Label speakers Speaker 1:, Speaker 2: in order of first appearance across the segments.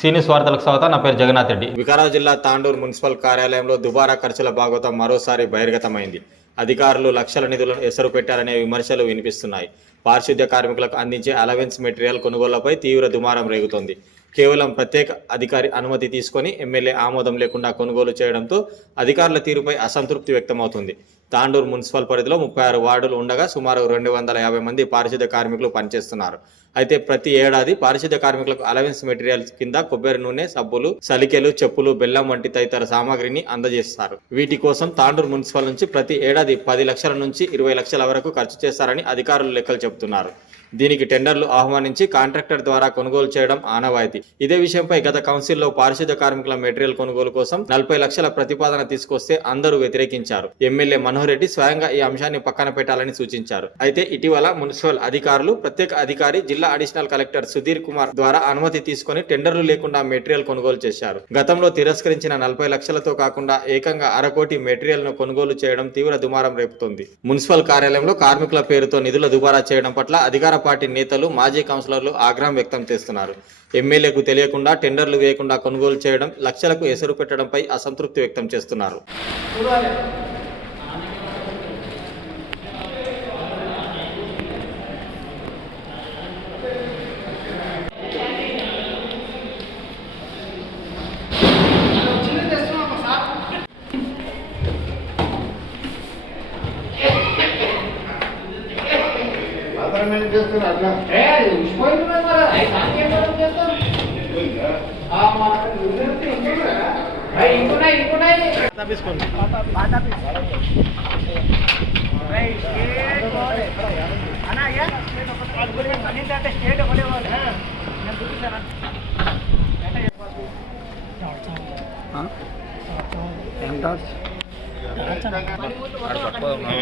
Speaker 1: సీనియస్ వార్తలకు స్వాగతం నా పేరు జగన్నాథ్ రెడ్డి.
Speaker 2: వికారాబాద్ జిల్లా తాండూరు మున్సిపల్ కార్యాలయంలో దుబారా ఖర్చుల భాగవతం మరోసారి బహిర్గతమైంది. అధికారులు లక్షల నిధులను ఎసరు పెట్టారనే విమర్శలు వినిపిస్తున్నాయి. పారిశుద్ధ్య కార్మికులకు అందించే అలవెన్స్ మెటీరియల్ కొనుగోళ్ళపై తీవ్ర దుమారం రేగుతోంది. కేవలం ప్రత్యేక అధికారి అనుమతి తీసుకొని ఎమ్మెల్యే ఆమోదం లేకుండా కొనుగోలు చేయడంతో అధికారుల తీరుపై అసంతృప్తి వ్యక్తమవుతుంది. తాండూరు మున్సిపల్ పరిధిలో ముప్పై ఆరు వార్డులు ఉండగా సుమారు రెండు వందల యాభై మంది పారిశుద్ధ్య కార్మికులు పనిచేస్తున్నారు. అయితే ప్రతి ఏడాది పారిశుద్ధ్య కార్మికులకు అలవెన్స్ మెటీరియల్స్ కింద కొబ్బరి నూనె సబ్బులు సలికెలు చెప్పులు బెల్లం వంటి తదితర సామాగ్రిని అందజేస్తారు. వీటి కోసం తాండూరు మున్సిపల్ నుంచి ప్రతి ఏడాది పది లక్షల నుంచి ఇరవై లక్షల వరకు ఖర్చు చేస్తారని అధికారులు లెక్కలు చెబుతున్నారు. దీనికి టెండర్లు ఆహ్వానించి కాంట్రాక్టర్ ద్వారా కొనుగోలు చేయడం ఆనవాయితీ. ఇదే విషయంపై గత కౌన్సిల్లో పారిశుద్ధ్య కార్మికుల మెటీరియల్ కొనుగోలు కోసం నలభై లక్షల ప్రతిపాదన తీసుకొస్తే అందరూ వ్యతిరేకించారు. ఎమ్మెల్యే మనోహర్ రెడ్డి స్వయంగా ఈ అంశాన్ని పక్కన పెట్టాలని సూచించారు. అయితే ఇటీవల మున్సిపల్ అధికారులు ప్రత్యేక అధికారి జిల్లా అడిషనల్ కలెక్టర్ సుధీర్ కుమార్ ద్వారా అనుమతి తీసుకొని టెండర్లు లేకుండా మెటీరియల్ కొనుగోలు చేశారు. గతంలో తిరస్కరించిన నలభై లక్షలతో కాకుండా ఏకంగా అరకోటి మెటీరియల్ను కొనుగోలు చేయడం తీవ్ర దుమారం రేపుతోంది. మున్సిపల్ కార్యాలయంలో కార్మికుల పేరుతో నిధుల దుబారా చేయడం పట్ల అధికార పార్టీ నేతలు మాజీ కౌన్సిలర్లు ఆగ్రహం వ్యక్తం చేస్తున్నారు. ఎమ్మెల్యేకు తెలియకుండా టెండర్లు వేయకుండా కొనుగోలు చేయడం లక్షలకు ఎసరు పెట్టడంపై అసంతృప్తి వ్యక్తం చేస్తున్నారు.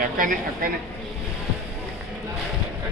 Speaker 3: అక్కనే అక్కనే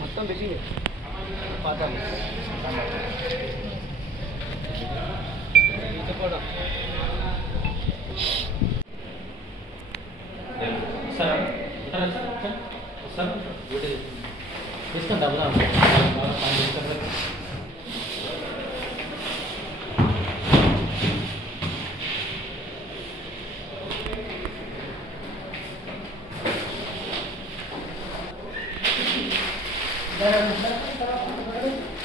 Speaker 3: మొత్తం బిజీ పాతాలు సార్ సార్ తీసుకుంటాం ده أنا مش فاكر